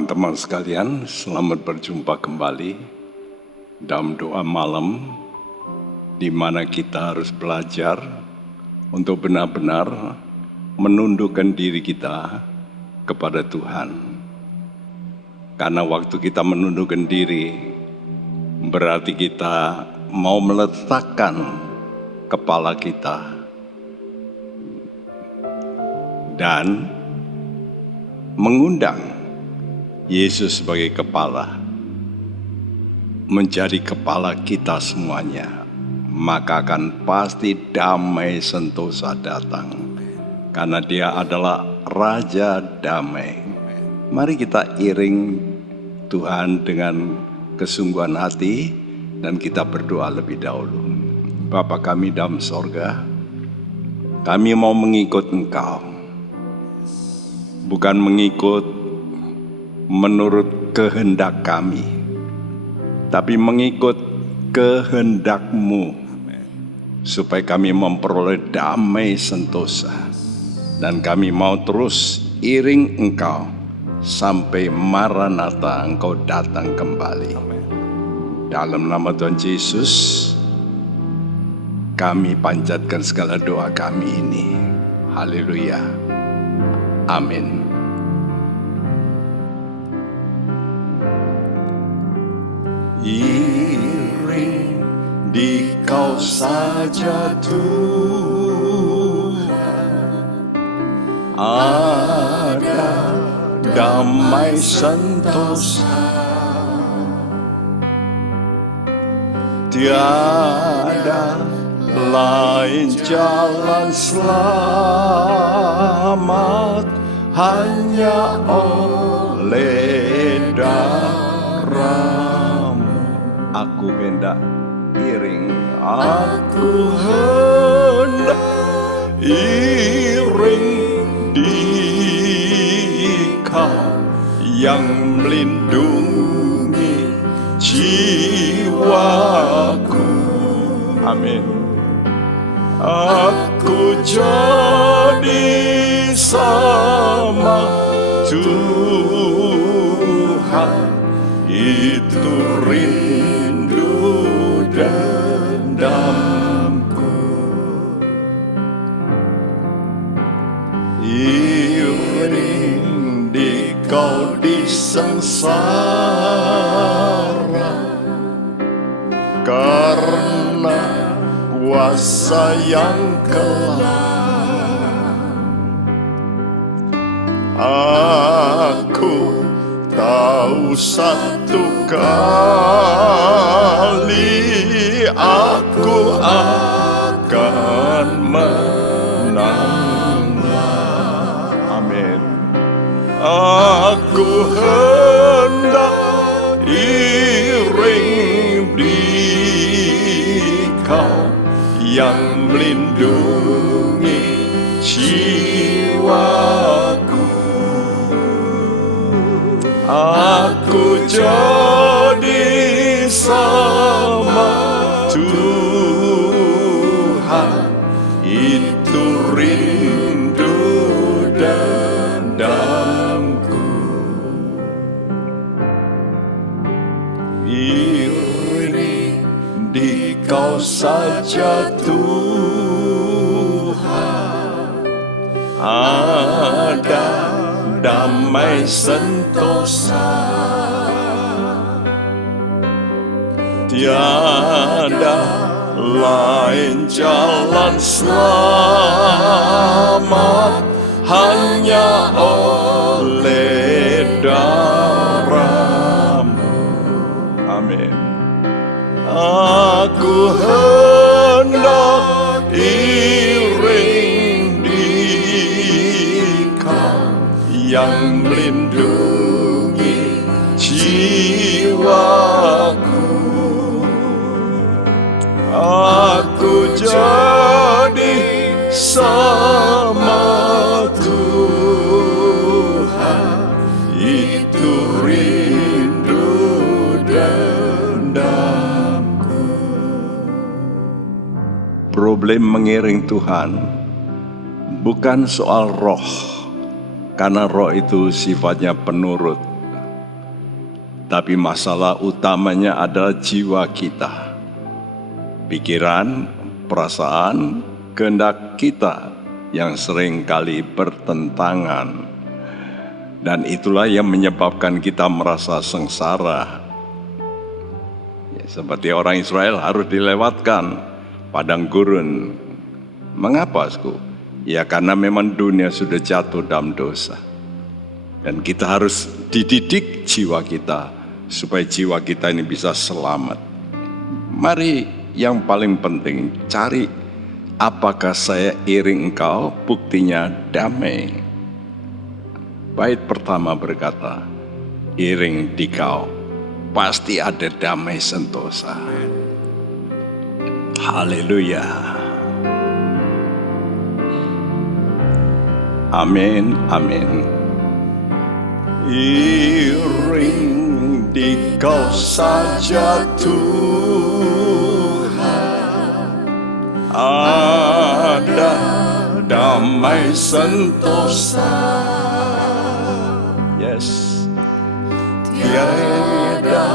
Teman-teman sekalian, selamat berjumpa kembali dalam doa malam di mana kita harus belajar untuk benar-benar menundukkan diri kita kepada Tuhan. Karena waktu kita menundukkan diri, berarti kita mau meletakkan kepala kita dan mengundang Yesus sebagai kepala, menjadi kepala kita semuanya, maka akan pasti damai sentosa datang. Karena Dia adalah Raja Damai. Mari kita iring Tuhan dengan kesungguhan hati dan kita berdoa lebih dahulu. Bapa kami dalam sorga, kami mau mengikut Engkau, bukan mengikut menurut kehendak kami, tapi mengikut kehendak-Mu, supaya kami memperoleh damai sentosa, dan kami mau terus iring Engkau sampai Maranatha, Engkau datang kembali. Dalam nama Tuhan Yesus, kami panjatkan segala doa kami ini. Haleluya. Amin. Iring di Kau saja Tuhan, ada damai sentosa, tiada lain jalan selamat, hanya oleh darah. Aku hendak iring, aku hendak iring di Kau yang melindungi jiwaku. Amin. Aku jadi sama Tuhan, itu rindu dendamku. Iring di Kau di sengsara, karena kuasa yang kelam. Aku tahu satu kali aku akan menang. Amin. Aku hendak iring di Kau yang melindungi jiwaku. Aku jadi sama Tuhan, itu rindu dendamku. Iring di Kau saja Tuhan, ada damai sentosa, tiada lain jalan selamat, hanya oleh darah-Mu. Amin. Aku hendak iring di Kau yang melindungi jiwaku. Aku jadi sama Tuhan, itu rindu dendamku. Problem mengiring Tuhan bukan soal roh, karena roh itu sifatnya penurut. tapi masalah utamanya adalah jiwa kita. Pikiran, perasaan, kehendak kita yang seringkali bertentangan. Dan itulah yang menyebabkan kita merasa sengsara. Ya, seperti orang Israel harus dilewatkan padang gurun. Mengapa, Sku? Ya karena memang dunia sudah jatuh dalam dosa. Dan kita harus dididik jiwa kita supaya jiwa kita ini bisa selamat. Mari yang paling penting cari apakah saya iring engkau, buktinya damai. Bait pertama berkata, iring dikau, pasti ada damai sentosa. Haleluya. Amin, amin. Iring dikau saja Tuhan, ada damai sentosa. Yes, tiada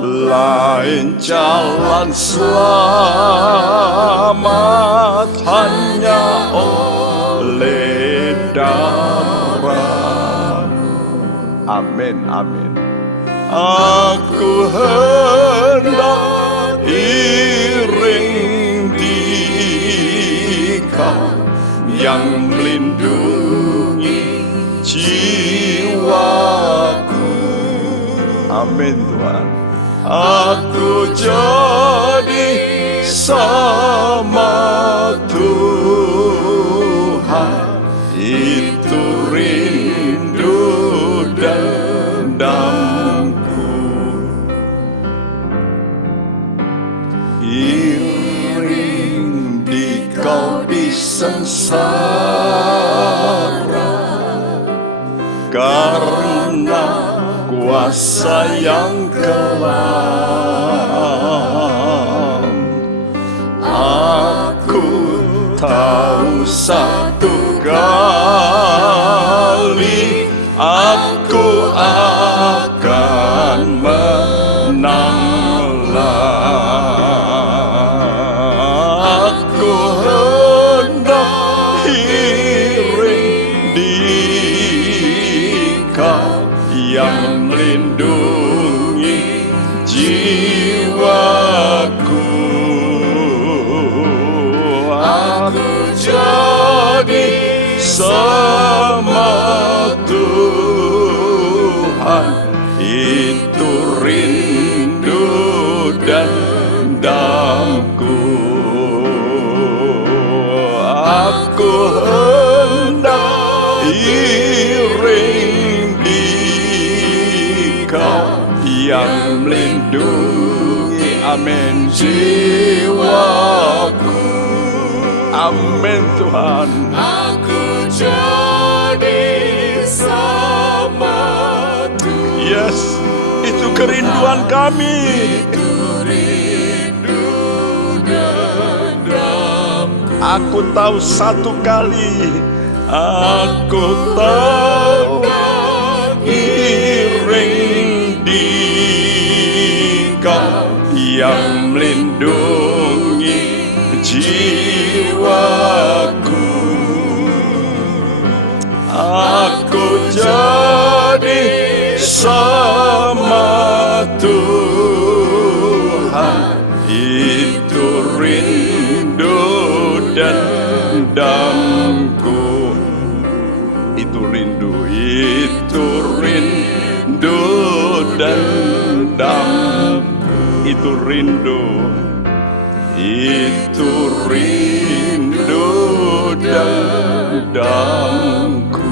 lain jalan selamat, hanya oleh darah-Mu. Amin, amin. Aku hendak iring dikau yang melindungi jiwaku. Amin Tuhan. Aku jadi sama Tuhan, itu rindu dan damku. Iring dikau di sengsara, karena kuasa yang kelam. Aku tahu satu kali aku akan menanglah. Aku hendak iring dikau yang melindungi jiwaku. Aku jadi sama Tuhan, itu rindu dan damku. Aku hendak iring dikau yang melindungi, amin, jiwaku. Amin Tuhan. Aku jadi sama Tuhan. Yes, itu kerinduan kami. Itu rindu dan damku. Aku tahu satu kali, aku tahu iring dikau yang melindungi jiwaku. Aku jadi sama Tuhan, itu rindu dan damku. Itu rindu dan damku. Itu rindu dan damku.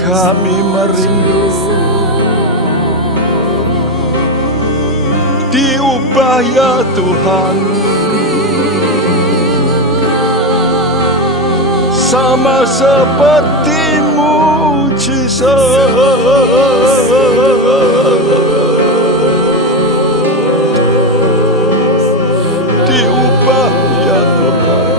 Kami merindu diubah ya Tuhan, sama seperti-Mu Jesus. Diubah ya Tuhan,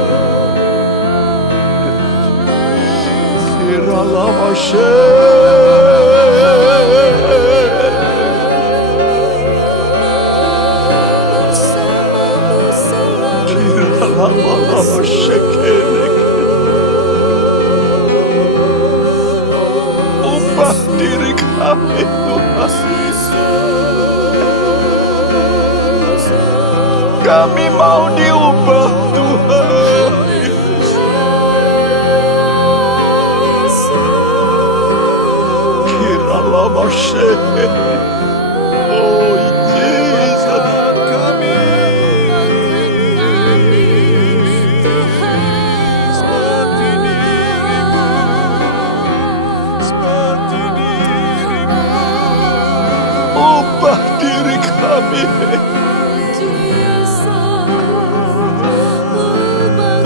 Ubah diri kami Tuhan. Kami mau diubah Tuhan. Kiralah masyarakat. Oh Yesus, kami seperti dirimu, seperti dirimu. Ubah diri kami.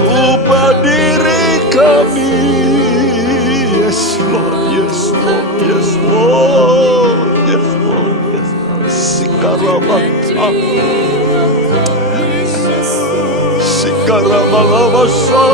Ubah diri kami. Yes Lord, yes Lord, yes Lord, yes Lord, yes Lord. Sikaramata, sikaramalabasa.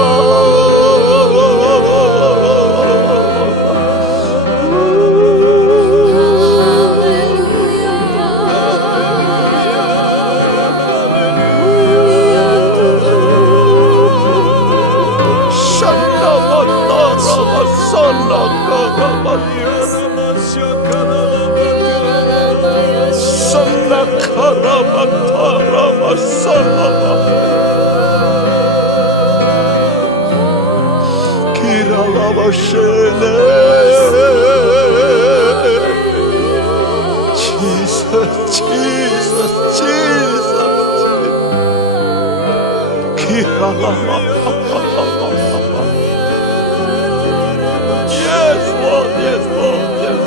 Yes, Lord, yes, Lord, yes.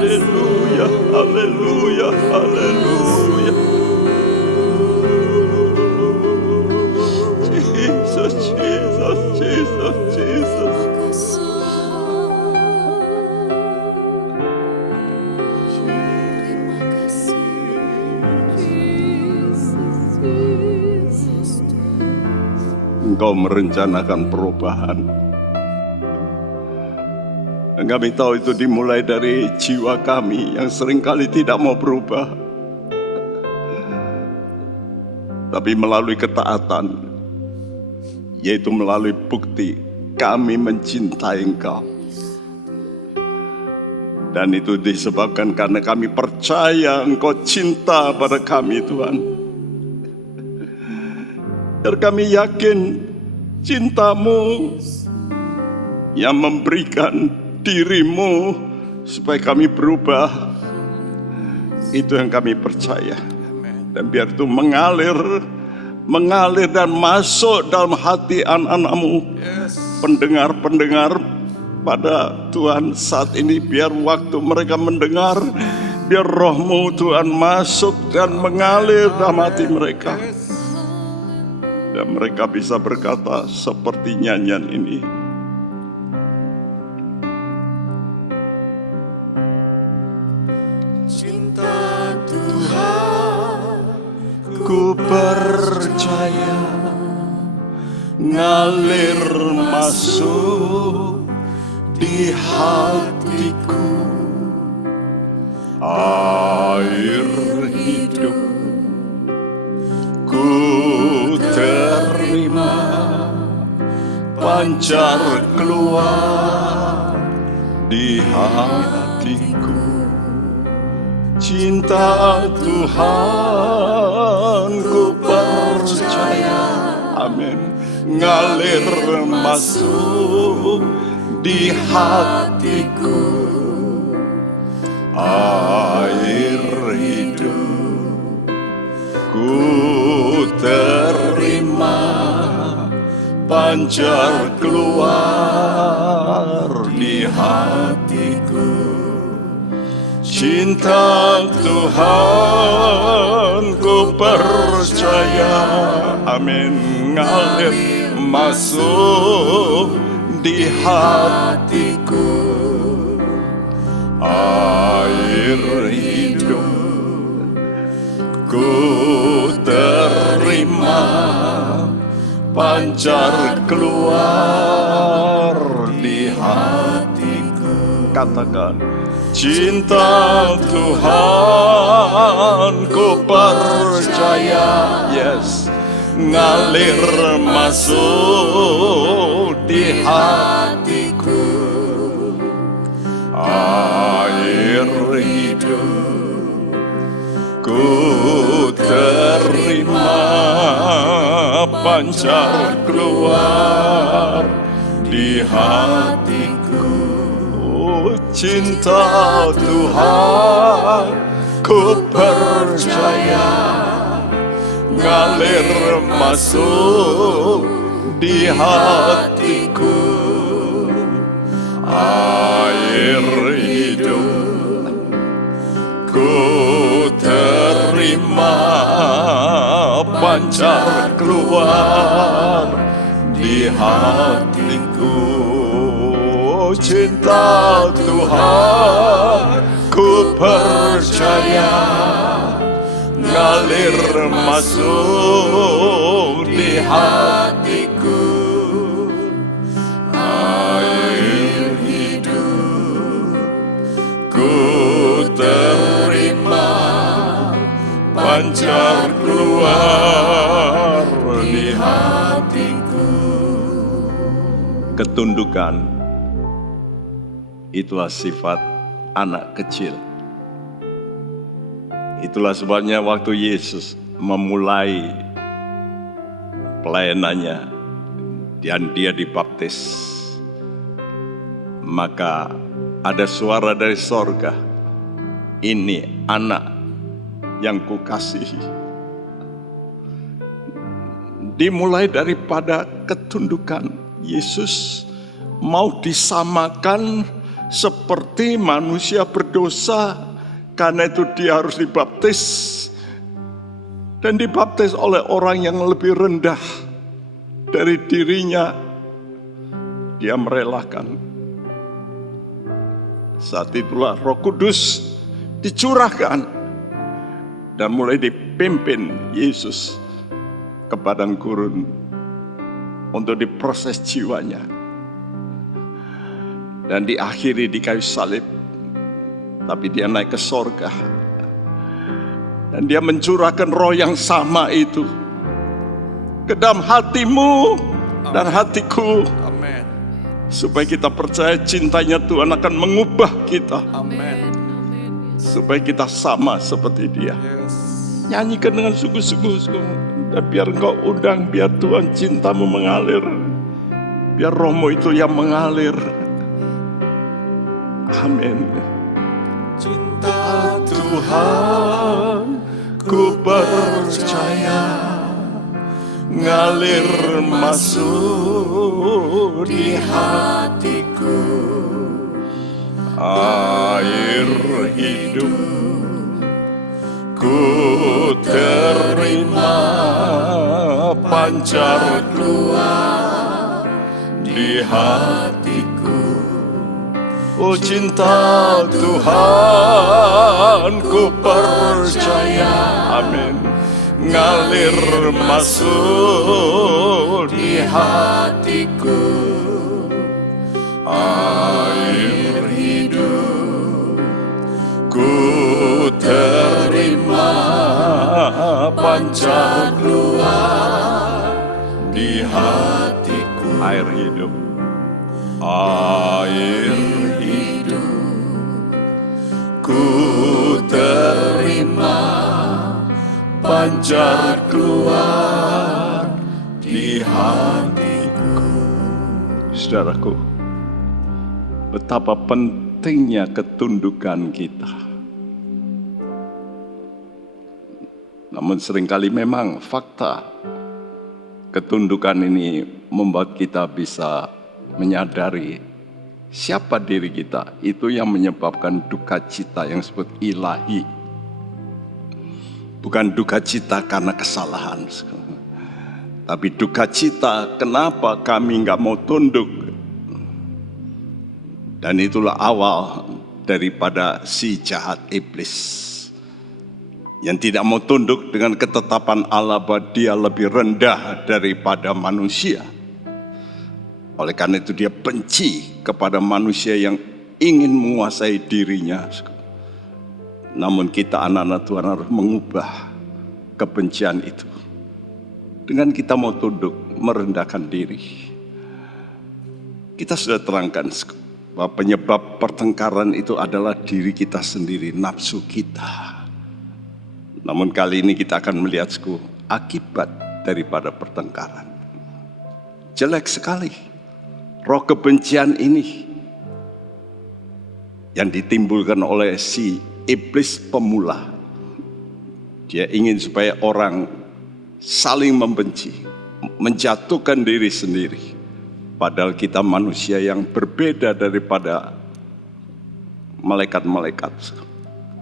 Hallelujah, hallelujah, hallelujah. Jesus, Jesus, Jesus, Jesus. Engkau merencanakan perubahan. Dan kami tahu itu dimulai dari jiwa kami yang seringkali tidak mau berubah. Tapi melalui ketaatan, yaitu melalui bukti kami mencintai Engkau. Dan itu disebabkan karena kami percaya Engkau cinta pada kami Tuhan. Dan kami yakin cinta-Mu yang memberikan diri-Mu supaya kami berubah. Itu yang kami percaya. Dan biar itu mengalir dan masuk dalam hati anak-anak-Mu, pendengar-pendengar pada Tuhan saat ini. Biar waktu mereka mendengar, biar roh-Mu Tuhan masuk dan mengalir dalam hati mereka. Dan mereka bisa berkata seperti nyanyian ini. Cinta Tuhan ku percaya, ngalir masuk di hatiku, air hidup ku terima, pancar keluar di hatiku. Cinta Tuhan ku percaya, amin, ngalir masuk di hatiku, air hidup ku terima, pancar keluar di hatiku. Cinta Tuhan ku percaya, amin, ngalir masuk di hatiku, air hidup ku terima, pancar keluar di hatiku. Katakan, cinta Tuhan ku percaya, yes, ngalir masuk di hatiku, air hidup ku terima, pancar keluar di hatiku. Oh, cinta Tuhan ku percaya, ngalir masuk di hatiku, air hidup ku terima, pancar keluar di hatiku. Cinta Tuhan ku percaya, ngalir masuk di hatiku, air hidup ku terima, pancar keluar di hatiku. Ketundukan itulah sifat anak kecil. Itulah sebabnya waktu Yesus memulai pelayanannya dan dia dibaptis, maka ada suara dari sorga, ini anak yang kukasihi. Dimulai daripada ketundukan. Yesus mau disamakan seperti manusia berdosa, karena itu dia harus dibaptis, dan dibaptis oleh orang yang lebih rendah dari dirinya. Dia merelakan. Saat itulah Roh Kudus dicurahkan dan mulai dipimpin Yesus ke padang gurun untuk diproses jiwanya, dan diakhiri di kayu salib. Tapi dia naik ke sorga, dan dia mencurahkan roh yang sama itu ke dalam hatimu dan hatiku. Amen. Supaya kita percaya cintanya Tuhan akan mengubah kita. Amen. Supaya kita sama seperti dia. Yes. Nyanyikan dengan sungguh-sungguh, dan biar engkau undang, biar Tuhan cintamu mengalir, biar rohmu itu yang mengalir. Amin. Cinta Tuhan ku percaya, ngalir masuk di hatiku, air hidup ku terima, pancar keluar di hatiku. Oh, cinta Tuhan ku percaya, amin, ngalir masuk di hatiku, air hidup ku terima, pancar keluar di hatiku. Air hidup, air hidup ku terima, pancar keluar di hatiku. Saudaraku, betapa pentingnya ketundukan kita. Namun seringkali memang fakta ketundukan ini membuat kita bisa menyadari siapa diri kita. Itu yang menyebabkan duka cita yang disebut ilahi. Bukan duka cita karena kesalahan, Tapi duka cita, kenapa kami nggak mau tunduk? Dan itulah awal daripada si jahat iblis yang tidak mau tunduk dengan ketetapan Allah bahwa dia lebih rendah daripada manusia. Oleh karena itu dia benci kepada manusia yang ingin menguasai dirinya. Namun kita anak-anak Tuhan harus mengubah kebencian itu dengan kita mau tunduk, merendahkan diri. Kita sudah terangkan bahwa penyebab pertengkaran itu adalah diri kita sendiri, nafsu kita. Namun kali ini kita akan melihat akibat daripada pertengkaran. Jelek sekali. Roh kebencian ini yang ditimbulkan oleh si iblis pemula. Dia ingin supaya orang saling membenci, menjatuhkan diri sendiri. Padahal kita manusia yang berbeda daripada malaikat-malaikat.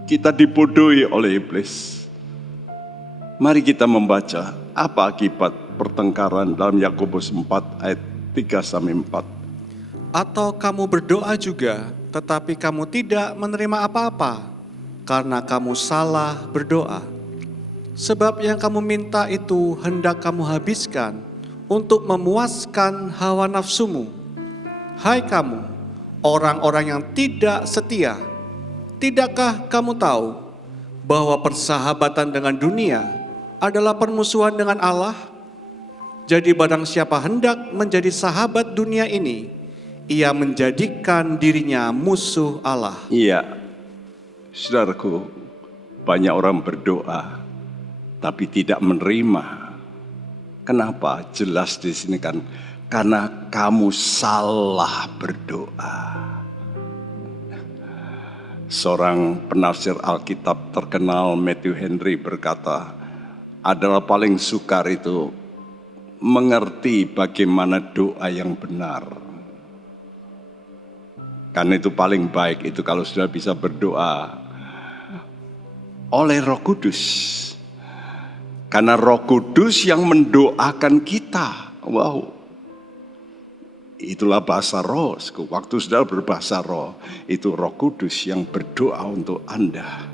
Kita dibodohi oleh iblis. Mari kita membaca apa akibat pertengkaran dalam Yakobus 4 ayat 3-4. Atau kamu berdoa juga, tetapi kamu tidak menerima apa-apa, karena kamu salah berdoa. Sebab yang kamu minta itu hendak kamu habiskan untuk memuaskan hawa nafsumu. Hai kamu, orang-orang yang tidak setia, tidakkah kamu tahu bahwa persahabatan dengan dunia adalah permusuhan dengan Allah? Jadi barang siapa hendak menjadi sahabat dunia ini, ia menjadikan dirinya musuh Allah. Iya, saudaraku, banyak orang berdoa tapi tidak menerima. Kenapa? Jelas di sini kan, karena kamu salah berdoa. Seorang penafsir Alkitab terkenal Matthew Henry berkata, adalah paling sukar itu mengerti bagaimana doa yang benar. Karena itu paling baik itu kalau sudah bisa berdoa oleh Roh Kudus. Karena Roh Kudus yang mendoakan kita. Wow. Itulah bahasa roh. Waktu sudah berbahasa roh, itu Roh Kudus yang berdoa untuk Anda.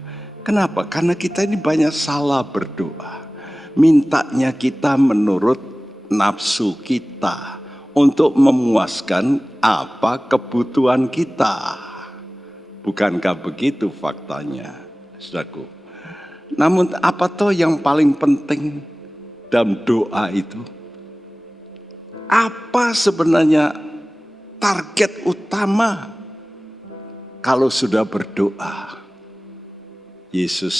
Kenapa? Karena kita ini banyak salah berdoa. Mintanya kita menurut nafsu kita untuk memuaskan apa kebutuhan kita. Bukankah begitu faktanya, saudaraku? Namun apa toh yang paling penting dalam doa itu? Apa sebenarnya target utama kalau sudah berdoa? Yesus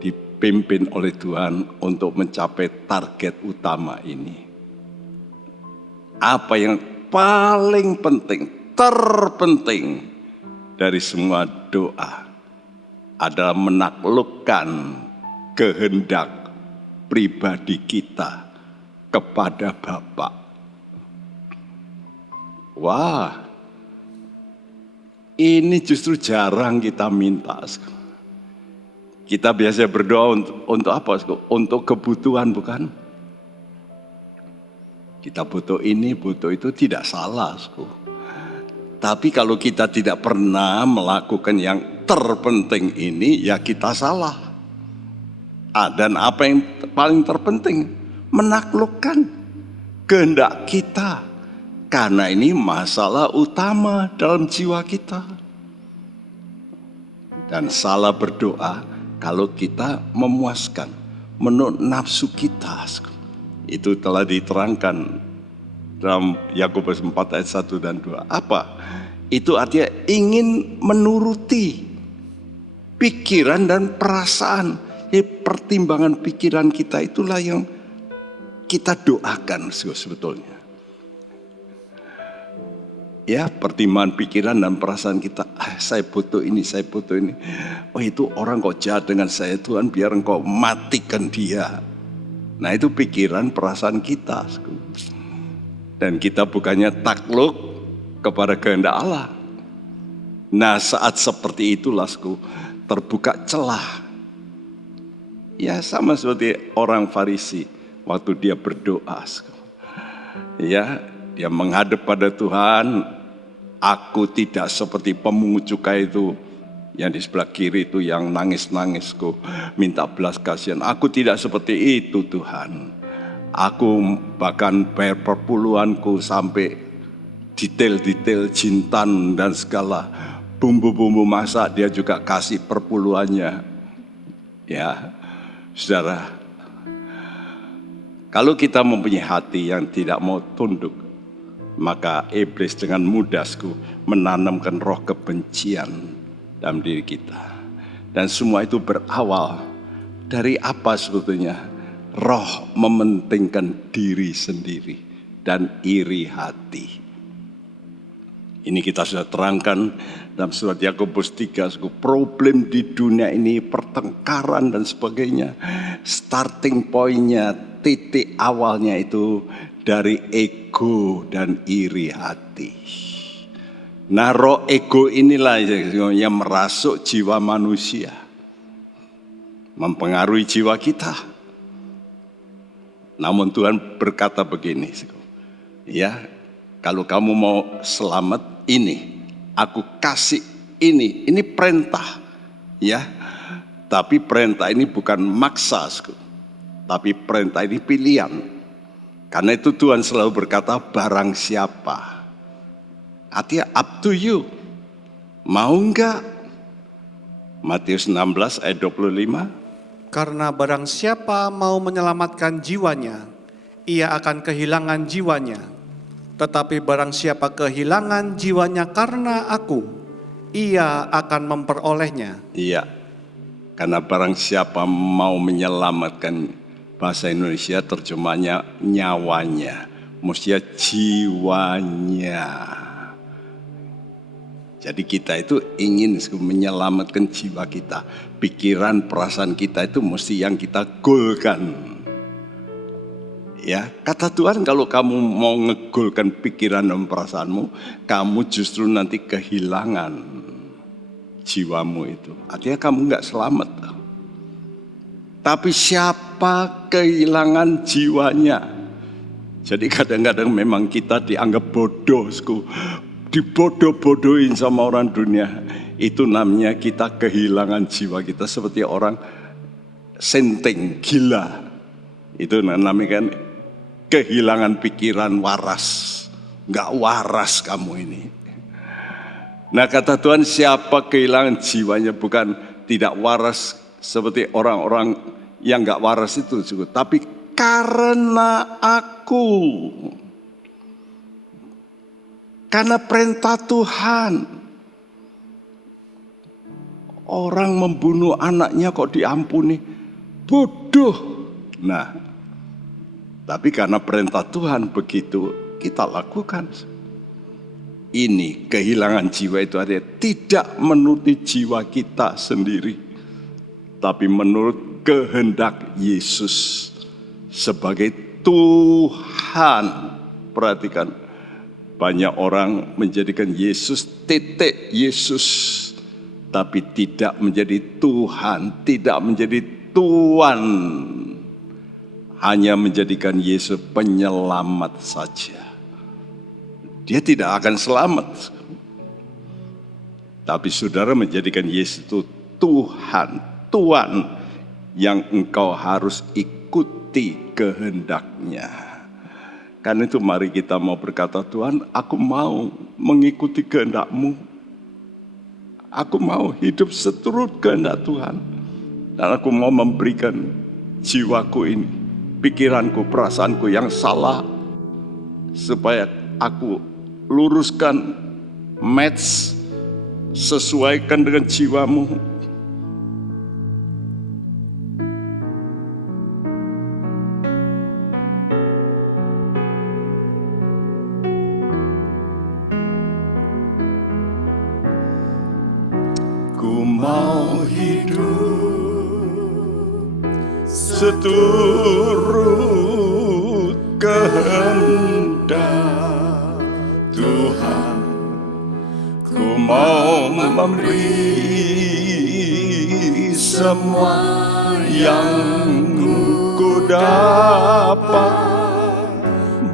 dipimpin oleh Tuhan untuk mencapai target utama ini. Apa yang paling penting, terpenting dari semua doa adalah menaklukkan kehendak pribadi kita kepada Bapa. Wah, ini justru jarang kita minta. Kita biasa berdoa untuk apa? Untuk kebutuhan, bukan? Kita butuh ini, butuh itu, tidak salah. Tapi kalau kita tidak pernah melakukan yang terpenting ini, ya kita salah. Dan apa yang paling terpenting? Menaklukkan kehendak kita. Karena ini masalah utama dalam jiwa kita. Dan salah berdoa kalau kita memuaskan menurut nafsu kita. Itu telah diterangkan dalam Yakobus 4 ayat 1 dan 2. Apa? Itu artinya ingin menuruti pikiran dan perasaan. Pertimbangan pikiran kita itulah yang kita doakan sebetulnya. Ya, pertimbangan pikiran dan perasaan kita, saya butuh ini, saya butuh ini. Oh, itu orang kok jahat dengan saya, Tuhan, biar engkau matikan dia. Nah, itu pikiran perasaan kita. Dan kita bukannya takluk kepada kehendak Allah. Nah, saat seperti itulah terbuka celah. Ya, sama seperti orang Farisi waktu dia berdoa. Ya, dia menghadap pada Tuhan, aku tidak seperti pemungut cukai itu, yang di sebelah kiri itu yang nangis-nangisku, minta belas kasihan. Aku tidak seperti itu Tuhan. Aku bahkan bayar perpuluhanku sampai detail-detail jintan dan segala bumbu-bumbu masak dia juga kasih perpuluhannya. Ya, saudara, kalau kita mempunyai hati yang tidak mau tunduk, maka iblis dengan mudahku menanamkan roh kebencian dalam diri kita. Dan semua itu berawal dari apa sebetulnya? Roh mementingkan diri sendiri dan iri hati. Ini kita sudah terangkan dalam surat Yakobus 3, problem di dunia ini, pertengkaran dan sebagainya. Starting point-nya, titik awalnya itu dari ego dan iri hati. Nah, roh ego inilah yang merasuk jiwa manusia, mempengaruhi jiwa kita. Namun Tuhan berkata begini, ya, kalau kamu mau selamat, ini aku kasih ini perintah, ya. Tapi perintah ini bukan maksa, tapi perintah ini pilihan. Karena itu Tuhan selalu berkata barang siapa. Artinya up to you. Mau enggak? Matius 16 ayat 25. Karena barang siapa mau menyelamatkan jiwanya, ia akan kehilangan jiwanya. Tetapi barang siapa kehilangan jiwanya karena aku, ia akan memperolehnya. Iya, karena barang siapa mau menyelamatkan, bahasa Indonesia terjemahnya nyawanya, mestinya jiwanya. Jadi kita itu ingin menyelamatkan jiwa kita. Pikiran, perasaan kita itu mesti yang kita goalkan. Ya, kata Tuhan, kalau kamu mau ngegolkan pikiran dan perasaanmu, kamu justru nanti kehilangan jiwamu itu. Artinya kamu nggak selamat. Tapi siapa kehilangan jiwanya? Jadi kadang-kadang memang kita dianggap bodoh, dibodoh-bodohin sama orang dunia. Itu namanya kita kehilangan jiwa kita, seperti orang senting, gila. Itu namanya kan kehilangan pikiran, waras. Nggak waras kamu ini. Nah, kata Tuhan, siapa kehilangan jiwanya, bukan tidak waras seperti orang-orang yang nggak waras itu, tapi karena aku. Karena perintah Tuhan. Orang membunuh anaknya kok diampuni, bodoh. Nah, tapi karena perintah Tuhan begitu kita lakukan. Ini kehilangan jiwa itu artinya tidak menuruti jiwa kita sendiri, tapi menurut kehendak Yesus sebagai Tuhan. Perhatikan, banyak orang menjadikan Yesus titik Yesus, tapi tidak menjadi Tuhan, tidak menjadi Tuhan. Hanya menjadikan Yesus penyelamat saja. Dia tidak akan selamat. Tapi saudara menjadikan Yesus itu Tuhan, Tuhan yang engkau harus ikuti kehendaknya. Karena itu mari kita mau berkata, Tuhan, aku mau mengikuti kehendak-Mu. Aku mau hidup seturut kehendak Tuhan. Dan aku mau memberikan jiwaku ini, pikiranku, perasaanku yang salah, supaya aku luruskan, match, sesuaikan dengan jiwa-Mu. Ku mau hidup seturut kehendak Tuhan. Ku mau memberi semua yang ku dapat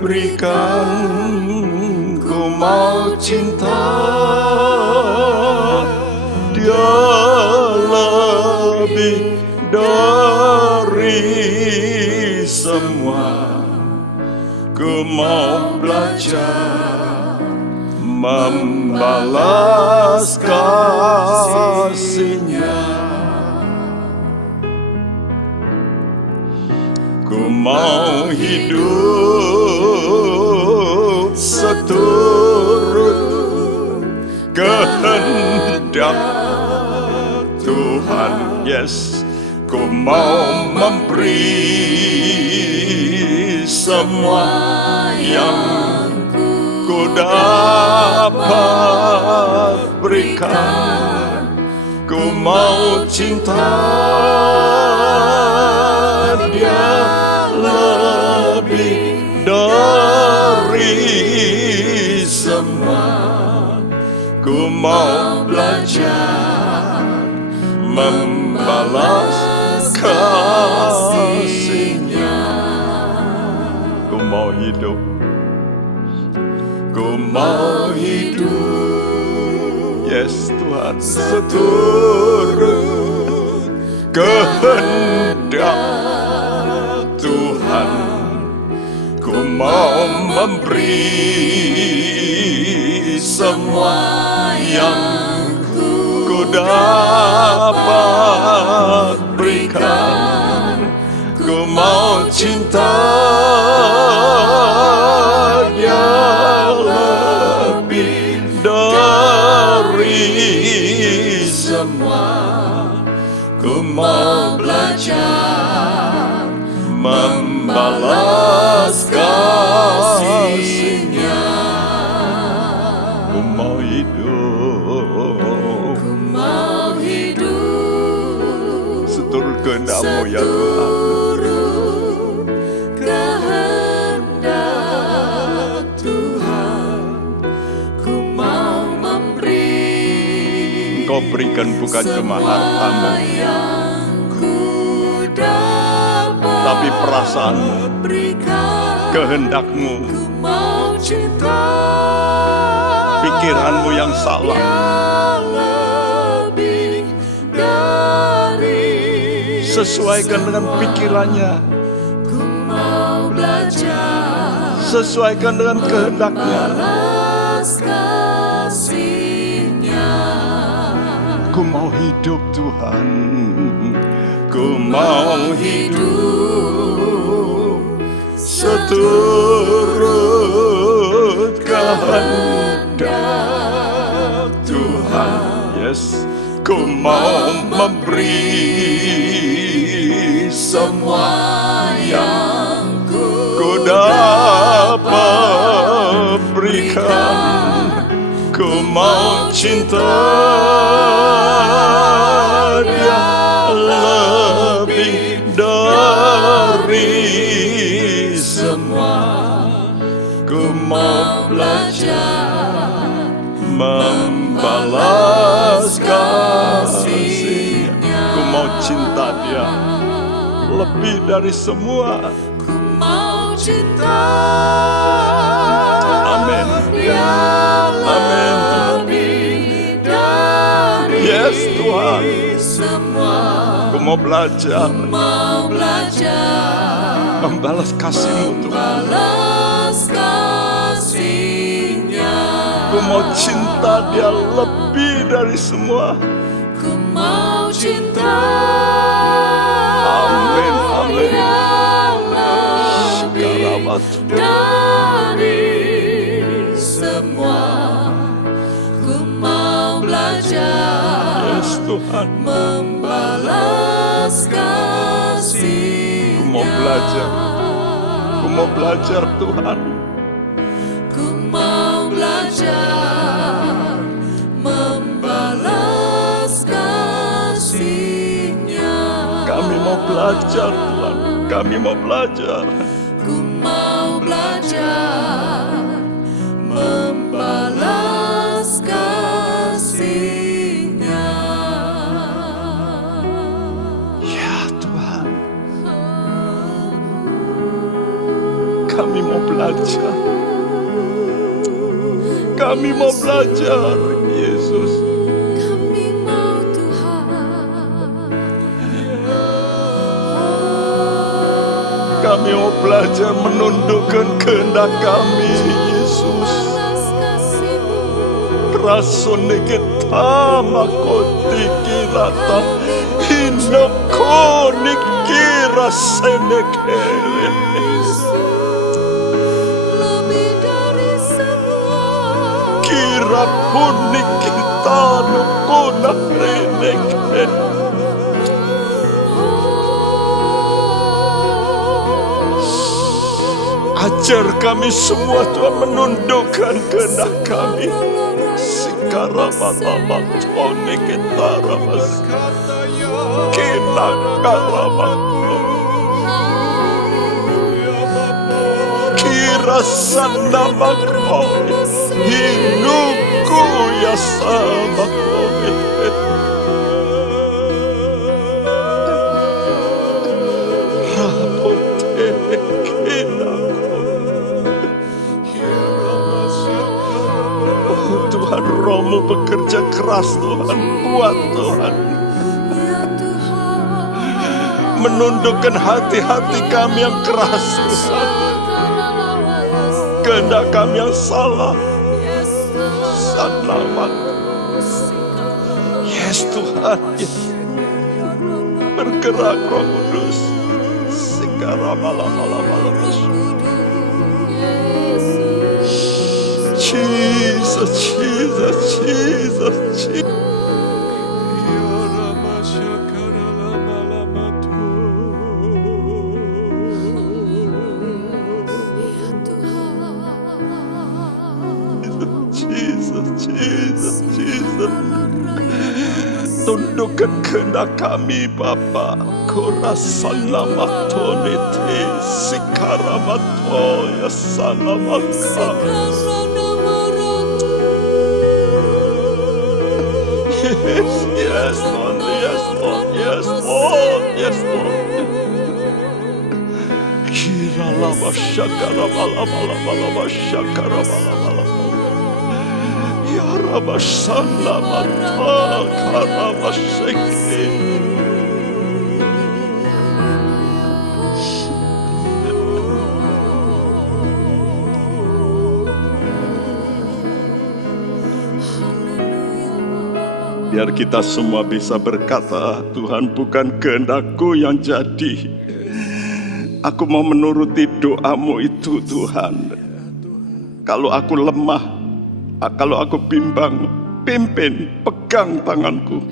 berikan, ku mau cinta Dia lebih dari semua. Ku mau belajar membalas kasih-Nya. Ku mau hidup seturut kehendak Tuhan. Yes, ku mau memberi semua yang ku dapat berikan. Ku mau cinta Dia lebih dari semua. Ku mau belajar membalas kasih-Nya. Ku mau hidup, ku mau hidup, yes Tuhan, seturut kehendak Tuhan. Ku mau memberi semua yang ku dapat berikan. Ku mau cinta Dia lebih dari semua. Ku mau belajar membalas kasih-Nya. Ku mau hidup, Ku mau hidup seturut kehendak-Mu ya Tuhan. seturut kehendak Tuhan. Ku mau memberi Engkau berikan bukan cuma harta-Mu, yang ku dapat tapi perasaan-Mu, berikan. kehendak-Mu, Ku mau cinta pikiran-Mu yang salah. yang lebih dari Sesuaikan dengan pikirannya, ku mau belajar sesuaikan dengan kehendak-Nya. balas kasih-Nya. Ku mau hidup Tuhan, ku mau hidup seturut kehendak Tuhan. Yes, ku mau memberi semua yang ku dapat berikan. Ku mau cinta Dia lebih dari semua. Ku mau belajar membalas kasih-Nya. Ku mau cinta Dia lebih dari semua. Ku mau cinta Amin. Dia Amin. lebih dari Yes Tuhan, semua. ku mau belajar Mau belajar membalas kasih-Mu Tuhan. balas kasih-Nya. Ku mau cinta Dia lebih dari semua. Ku mau cinta Amin, amin. Dia lebih Karabat. dari semua. Ku mau belajar Yes Tuhan, membalas kasih. ku mau belajar. Ku mau belajar Tuhan. Ku mau belajar membalas kasih-Nya. Kami mau belajar Tuhan. Kami mau belajar. Ku mau belajar membalas kasih-Nya. Ya Tuhan, belajar. Kami mau belajar, Yesus. Kami mau Tuhan. Kami mau belajar menundukkan kehendak kami, Yesus. Balas kasih-Mu. Rasone kita makoti kirata hinoko nikira senekere. Lebih dari semua. Kira pun kita nukuna renekere. Ajar kami semua Tuhan menundukkan kehendak kami. Sikarama-lama tone kita ramas. Kinakarama. Kira sana makoi. Hinuku ya sama koi. Rapote kinaku. Tuhan, Roh-Mu bekerja keras Tuhan, kuat Tuhan, Ya Tuhan. menundukkan hati-hati kami yang keras Tuhan, kehendak kami yang salah. Selamat, yes Tuhan, yes. Bergerak Roh Kudus, sekarang malam-malam Jesus, Jesus, Jesus, Jesus. Jesus, Jesus, Jesus. Tundukkan kehendak kami Bapa. Korasalamatolete sikaramato ya salamaka. Yes, Lord, yes, Lord, yes, Lord, yes, Lord. Kira lama syakara lama syakara lama. Ya Rabba salamata karama sekti. Biar kita semua bisa berkata, Tuhan, bukan kehendakku yang jadi. Aku mau menuruti doa-Mu itu Tuhan. Kalau aku lemah, kalau aku bimbang, pimpin, pegang tanganku.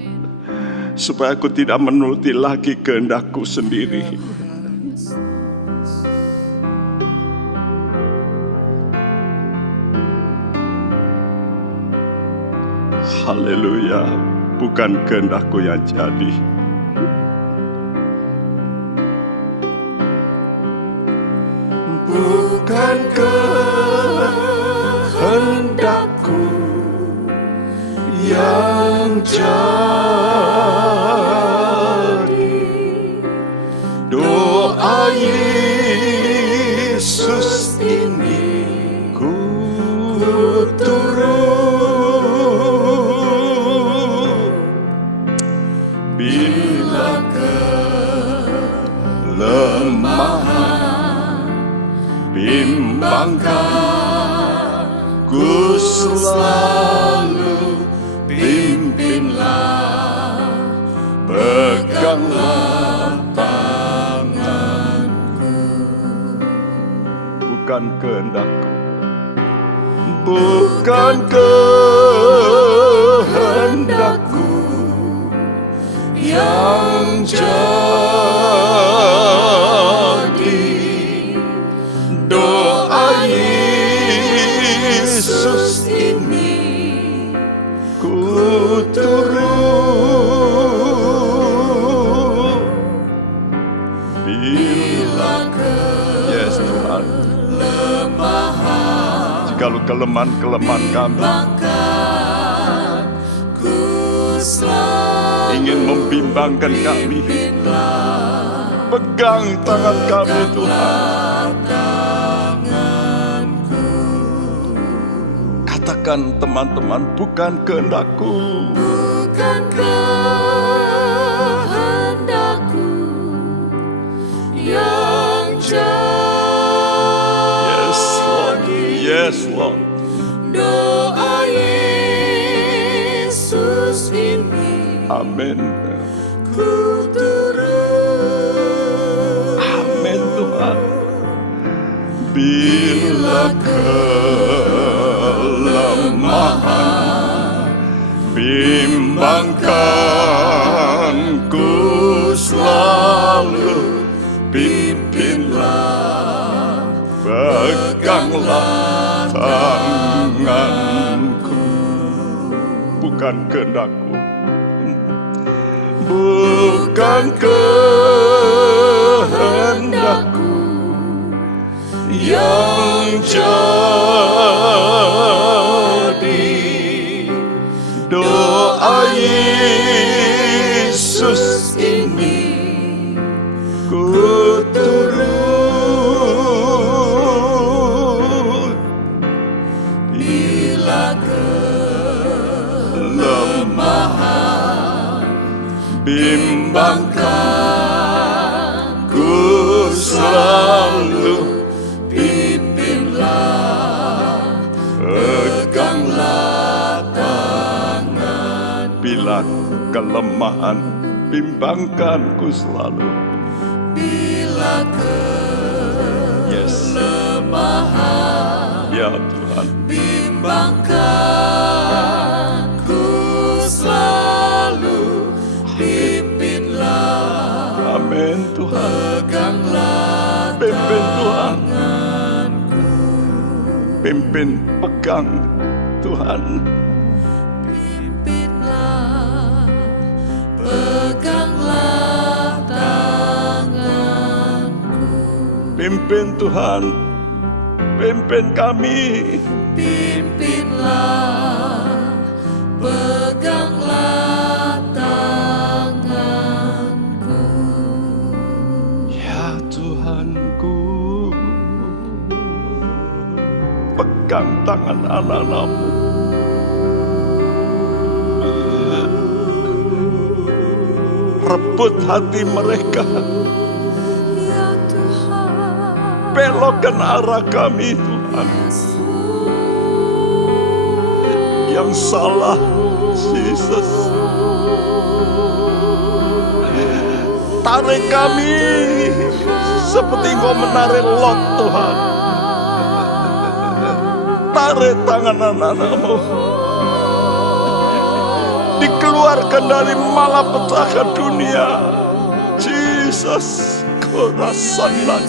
Supaya aku tidak menuruti lagi kehendakku sendiri. Haleluya, bukan kehendakku yang jadi. Bukan kehendakku yang jadi. Doa Yesus ini ku turut. Bila kelemahan bimbangkan, ku selalu pimpinlah, peganglah tanganku. Bukan kehendakku, bukan kehendakku yang jadi. Doa Yesus ini ku turut. Bila yes Tuhan, jikalau kelemahan kami ingin membimbangkan kami, pegang tangan kami Tuhan. Katakan teman-teman, bukan kehendakku. Bukan kehendakku yang Yes Lord, jadi. yes Lord. Doa Yesus ini Amin. ku turut. Amin Tuhan. Bila kelemahan bimbangkanku selalu, pimpinlah, peganglah tanganku. Bukan kehendakku, bukan kehendakku yang jadi. Doa Yesus ini ku turut. Bila kelemahan bimbangkanku selalu, pimpinlah, peganglah tangan. Bila kelemahan bimbangkanku selalu. Bila kelemahan, ya Tuhan, bimbangkanku selalu, pimpinlah. Amin Tuhan. Peganglah, pimpin Tuhan. Pimpin, pegang Tuhan. Pimpinlah, peganglah tanganku. Pimpin Tuhan, pimpin kami. Pimpinlah, peganglah tanganku. Ya Tuhanku, pegang tangan anak-anakmu. Rebut hati mereka, Ya Tuhan belokkan arah kami Tuhan. Yang salah, Jesus. Tarik kami seperti Engkau menarik Lot Tuhan. Tarik tangan anak-anakmu, dikeluarkan dari malapetaka dunia. Jesus, kurasakan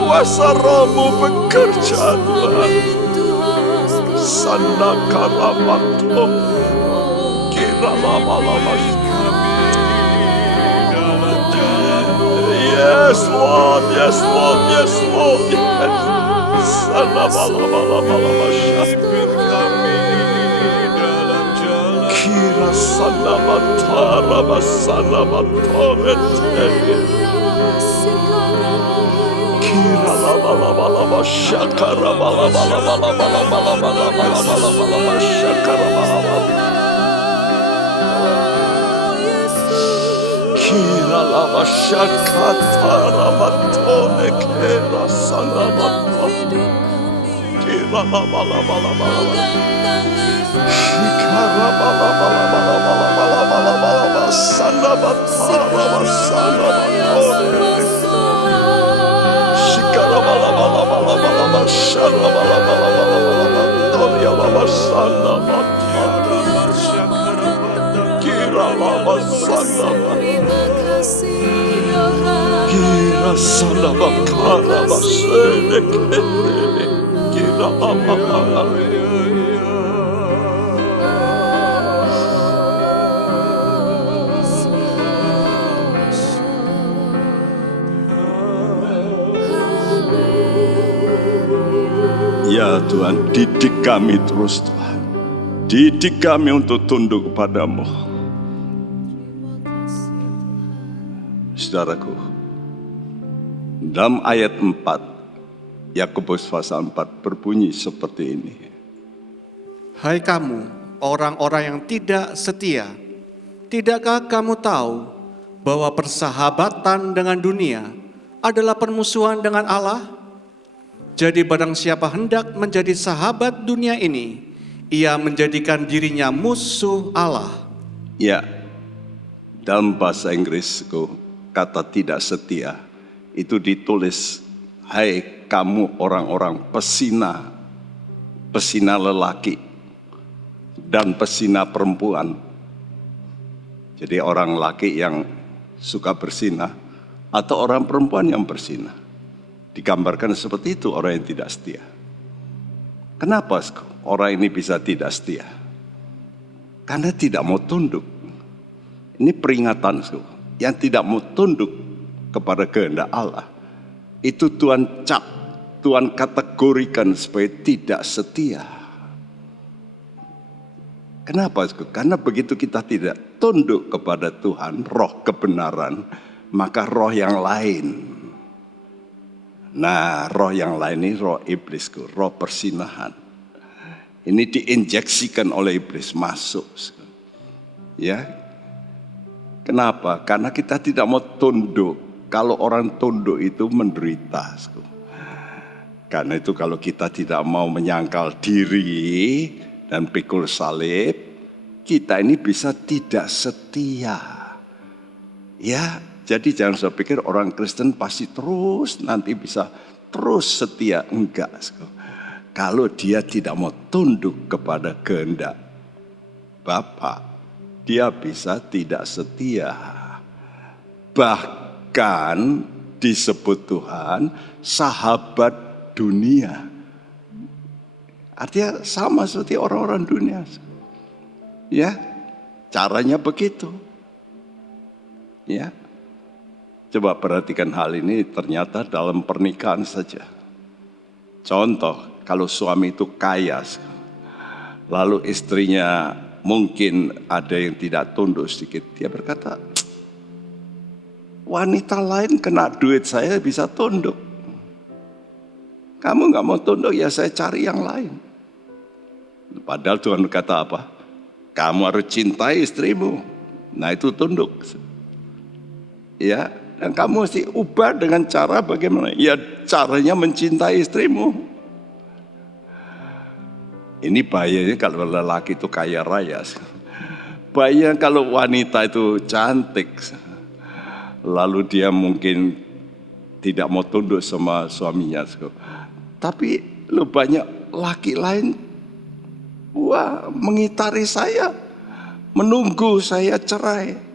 kuasa Rohmu bekerja Tuhan. Sanda karamato, kira lama-lama. Yes Lord, yes Lord, yes Lord, yes. Sanda lama-lama. Kira sanda matara, basanda matore tege. Kira lama-lama shakara lama-lama shakara lama-lama. Kira lama shakata ramatone kera sanda matone. Kira lama-lama. Shikara lama-lama sanda matara sanda matone. Shikara shara toria sanda matara. Kira lama sanda kira sanda bakara basene kete. Kira lama. Ya Tuhan, didik kami terus Tuhan. Didik kami untuk tunduk kepadamu. Saudaraku, Dalam ayat 4, Yakobus pasal 4 berbunyi seperti ini. Hai kamu, orang-orang yang tidak setia, tidakkah kamu tahu bahwa persahabatan dengan dunia adalah permusuhan dengan Allah? Jadi barang siapa hendak menjadi sahabat dunia ini, ia menjadikan dirinya musuh Allah. Ya, dalam bahasa Inggris kata tidak setia itu ditulis, hai kamu orang-orang pesina, pesina lelaki dan pesina perempuan. Jadi orang laki yang suka berzina atau orang perempuan yang berzina. Digambarkan seperti itu orang yang tidak setia. Kenapa orang ini bisa tidak setia? Karena tidak mau tunduk. Ini peringatan, yang tidak mau tunduk kepada kehendak Allah. Itu Tuhan Tuhan kategorikan sebagai tidak setia. Kenapa? Karena begitu kita tidak tunduk kepada Tuhan, roh kebenaran, maka roh yang lain. Nah, roh yang lain ini roh iblis, roh persinahan. Ini diinjeksikan oleh iblis masuk. Ya. Kenapa? Karena kita tidak mau tunduk. Kalau orang tunduk itu menderita. Karena itu kalau kita tidak mau menyangkal diri dan pikul salib, kita ini bisa tidak setia. Ya, jadi jangan saya pikir orang Kristen pasti terus nanti bisa terus setia. Enggak. Kalau dia tidak mau tunduk kepada kehendak Bapa, dia bisa tidak setia. Bahkan disebut Tuhan sahabat dunia. Artinya sama seperti orang-orang dunia. Ya, caranya begitu. Ya. Coba perhatikan hal ini, ternyata dalam pernikahan saja. Contoh, kalau suami itu kaya, lalu istrinya mungkin ada yang tidak tunduk sedikit, dia berkata, wanita lain kena duit saya bisa tunduk. Kamu gak mau tunduk, ya saya cari yang lain. Padahal Tuhan berkata apa? Kamu harus cintai istrimu. Nah itu tunduk. Ya, dan kamu mesti ubah dengan cara bagaimana? Ya caranya mencintai istrimu. Ini bahayanya kalau lelaki itu kaya raya. Bahaya kalau wanita itu cantik. Lalu dia mungkin tidak mau tunduk sama suaminya. Tapi lu banyak laki lain, wah mengitari saya, menunggu saya cerai.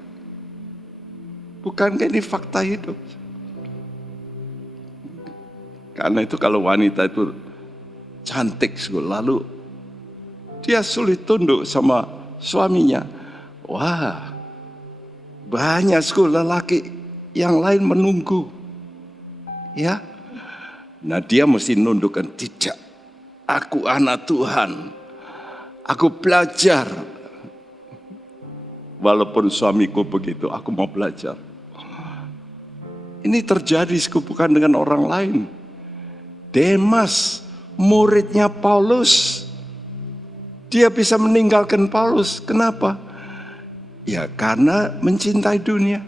Bukankah ini fakta hidup? Karena itu kalau wanita itu cantik, lalu dia sulit tunduk sama suaminya. Wah, banyak lelaki yang lain menunggu. Ya, nah dia mesti nundukkan, tidak. Aku anak Tuhan, aku belajar. Walaupun suamiku begitu, aku mau belajar. Ini terjadi bukan dengan orang lain. Demas, muridnya Paulus, dia bisa meninggalkan Paulus. Kenapa? Ya karena mencintai dunia.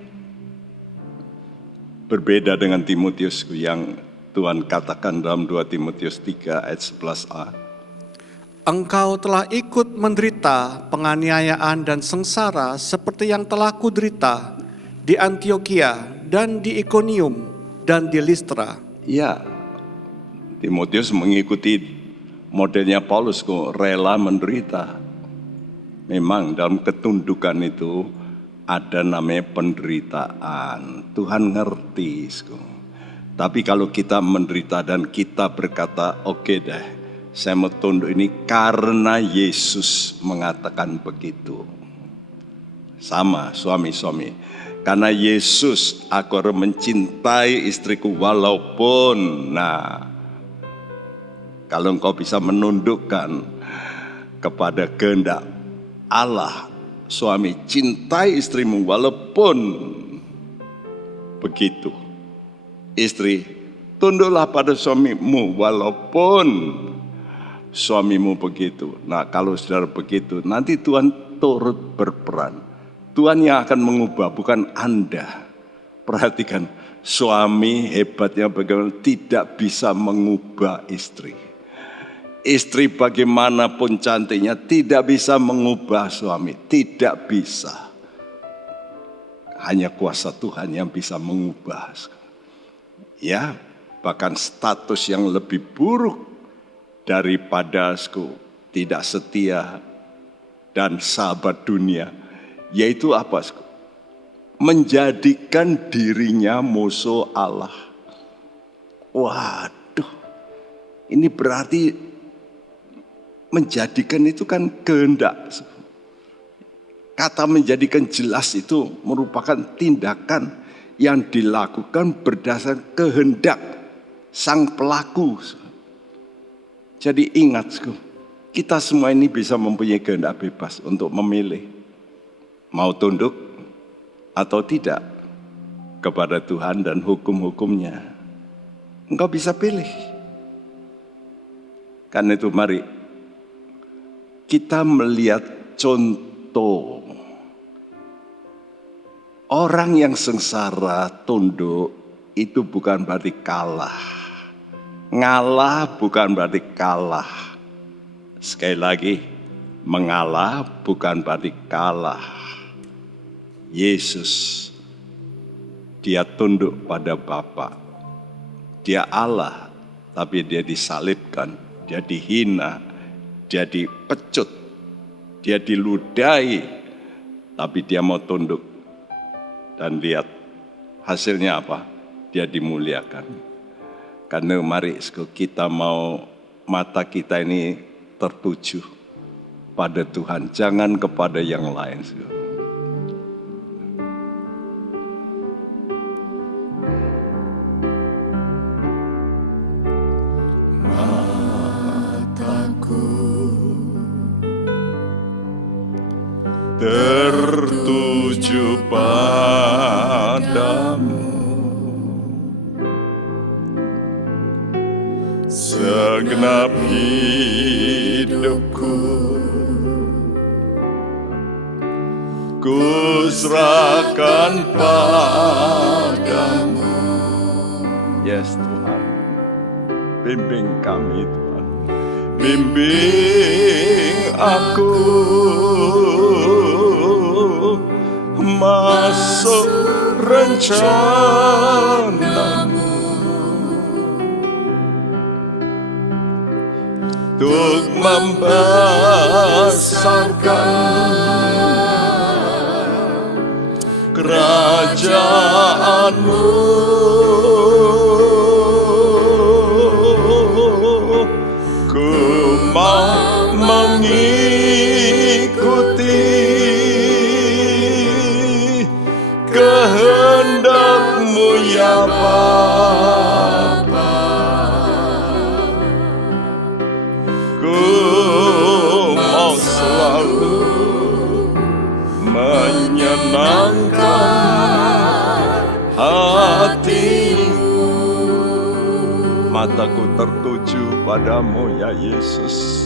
Berbeda dengan Timotius yang Tuhan katakan dalam 2 Timotius 3 ayat 11a. Engkau telah ikut menderita penganiayaan dan sengsara seperti yang telah kuderita di Antiokhia dan di Ikonium dan di Listra. Ya, Timotius mengikuti modelnya Paulus, rela menderita. Memang dalam ketundukan itu ada namanya penderitaan. Tuhan ngerti. Tapi kalau kita menderita dan kita berkata, oke deh, saya mau tunduk ini karena Yesus mengatakan begitu. Sama suami-suami. Karena Yesus, aku harus mencintai istriku walaupun. Nah, kalau engkau bisa menundukkan kepada kehendak Allah, suami cintai istrimu walaupun begitu. Istri, tunduklah pada suamimu walaupun suamimu begitu. Nah, kalau saudara begitu, nanti Tuhan turut berperan. Tuhan yang akan mengubah, bukan Anda. Perhatikan, suami hebatnya bagaimana tidak bisa mengubah istri. Istri bagaimanapun cantiknya tidak bisa mengubah suami, tidak bisa. Hanya kuasa Tuhan yang bisa mengubah. Ya, bahkan status yang lebih buruk daripada tidak setia dan sahabat dunia, yaitu apa? Menjadikan dirinya musuh Allah. Waduh, ini berarti menjadikan itu kan kehendak. Kata menjadikan jelas itu merupakan tindakan yang dilakukan berdasarkan kehendak sang pelaku. Jadi ingat, kita semua ini bisa mempunyai kehendak bebas untuk memilih mau tunduk atau tidak kepada Tuhan dan hukum-hukumnya. Engkau bisa pilih. Karena itu mari kita melihat contoh orang yang sengsara tunduk itu bukan berarti kalah. Ngalah bukan berarti kalah. Sekali lagi, mengalah bukan berarti kalah. Yesus, dia tunduk pada Bapa. Dia Allah, tapi dia disalibkan, dia dihina, dia dipecut, dia diludahi, tapi dia mau tunduk. Dan lihat hasilnya apa? Dia dimuliakan. Karena mari kita mau mata kita ini tertuju pada Tuhan, jangan kepada yang lain. Tertuju padamu, segenap hidupku ku serahkan padamu. Yes Tuhan, bimbing kami Tuhan, bimbing aku masuk rencanamu, untuk membesarkan kerajaanmu. Ku mau mengikuti kehendak-Mu ya Bapa. Ku mau selalu menyenangkan hati-Mu. Mataku tertuju padamu ya Yesus.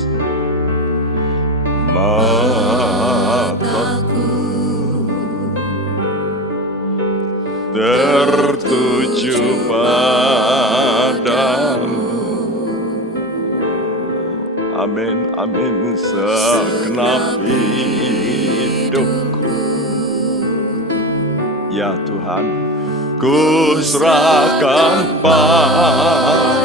Mataku tertuju padamu. Amin, amin, segenap hidupku ya Tuhan, ku serahkan padamu.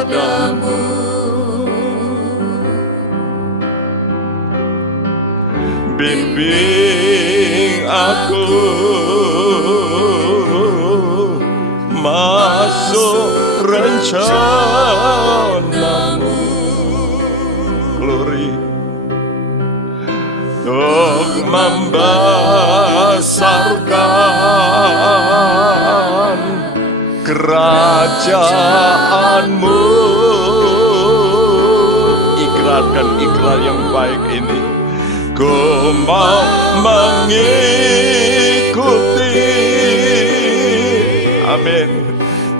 Bimbing aku masuk rencana-Mu. Glory. Untuk membesarkan kerajaan-Mu. Ikrarkan ikrar yang baik ini. Ku mau mengikuti, amin,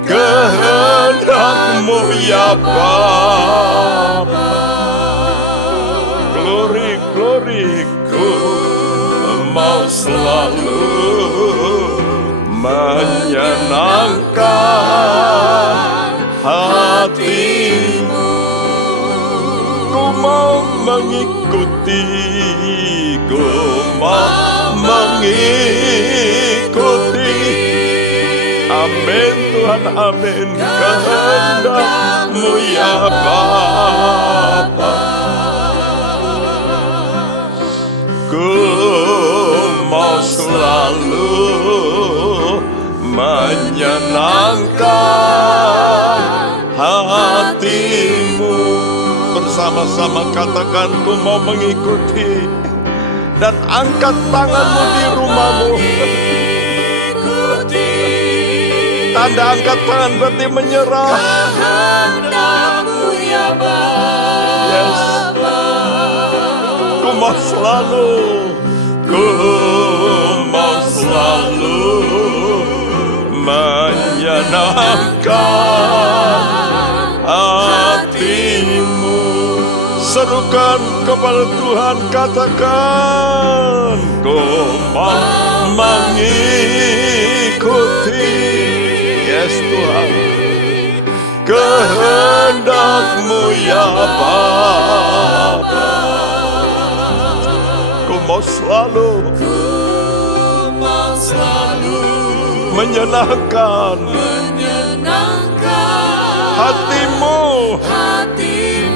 kehendak kehendak-Mu ya Bapa. Glory, glory, ku mau selalu menyenangkan hati-Mu. Ku mau mengikuti, ku mau mengikuti. Amin Tuhan, amin. Kehendak-Mu ya Bapa. Ku mau selalu menyenangkan hati-Mu. Bersama-sama katakan, ku mau mengikuti. Dan angkat tanganmu di rumahmu. Tanda angkat tangan berarti menyerah. Kehendak-Mu ya Bapa. Yes. Ku mau selalu, ku mau selalu menyenangkan hati-Mu. Serukan kepada Tuhan, katakan, ku mau mengikuti. Yes Tuhan, kehendak-Mu ya Bapa. Ku mau selalu menyenangkan hati-Mu.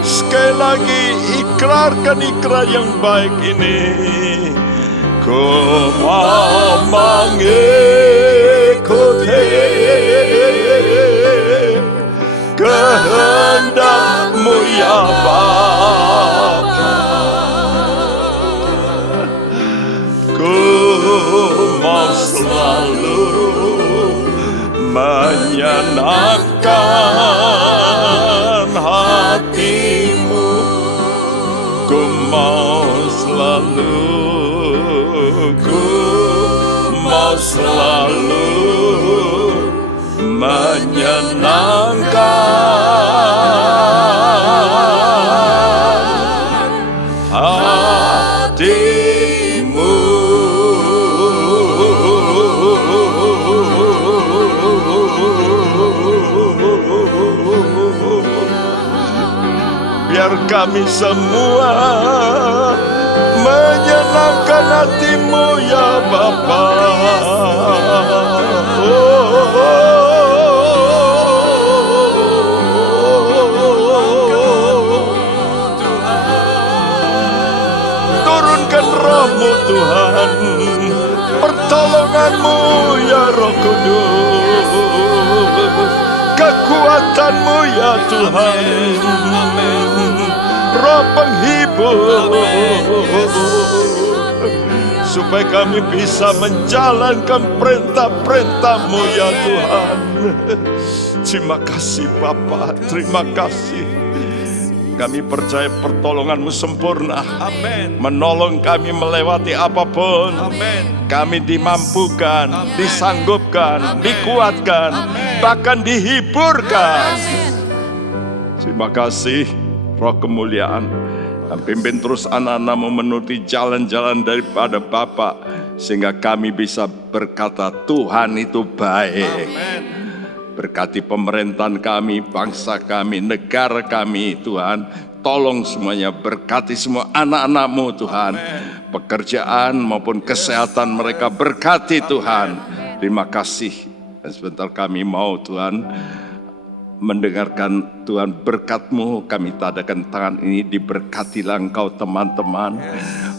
Sekali lagi ikrarkan ikrar yang baik ini. Ku mau mengikuti kehendak-Mu ya Bapa. Ku mau selalu menyenangkan hati-Mu. Ku mau selalu, ku mau selalu menyenangkan hati-Mu. Biar kami semua menyenangkan hati-Mu ya Bapa. Turunkan Roh-Mu Tuhan, pertolongan-Mu ya Roh Kudus, kekuatan-Mu ya Tuhan, Roh penghibur, supaya kami bisa menjalankan perintah-perintah-Mu ya Tuhan. Terima kasih Bapa, terima kasih. Kami percaya pertolongan-Mu sempurna. Amin. Menolong kami melewati apapun. Amin. Kami dimampukan, disanggupkan, dikuatkan, bahkan dihiburkan. Terima kasih Roh kemuliaan. Dan pimpin terus anak-anak-Mu menuruti jalan-jalan daripada Bapa, sehingga kami bisa berkata Tuhan itu baik. Amin. Berkati pemerintahan kami, bangsa kami, negara kami Tuhan. Tolong semuanya, berkati semua anak-anak-Mu Tuhan. Pekerjaan maupun kesehatan mereka berkati Tuhan. Terima kasih. Dan sebentar kami mau Tuhan mendengarkan Tuhan berkat-Mu. Kami tadakan tangan ini, diberkatilah Engkau teman-teman.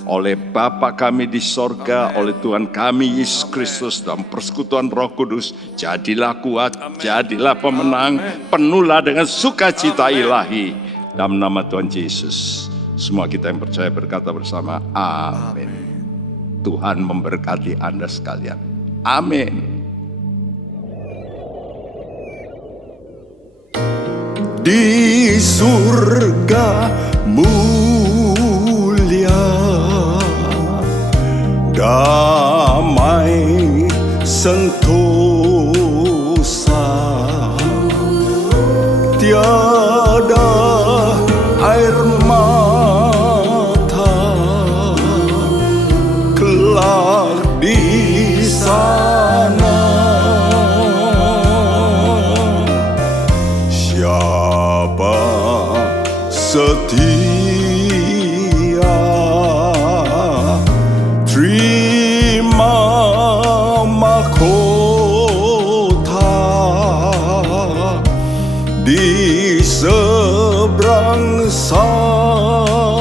Oleh Bapa kami di sorga, oleh Tuhan kami Yesus Kristus dalam persekutuan Roh Kudus. Jadilah kuat, jadilah pemenang, penuhlah dengan sukacita ilahi. Dalam nama Tuhan Yesus, semua kita yang percaya berkata bersama, amin. Tuhan memberkati Anda sekalian. Amin. Di surga mulia, damai sentosa, setia, terima mahkota di seberang sana.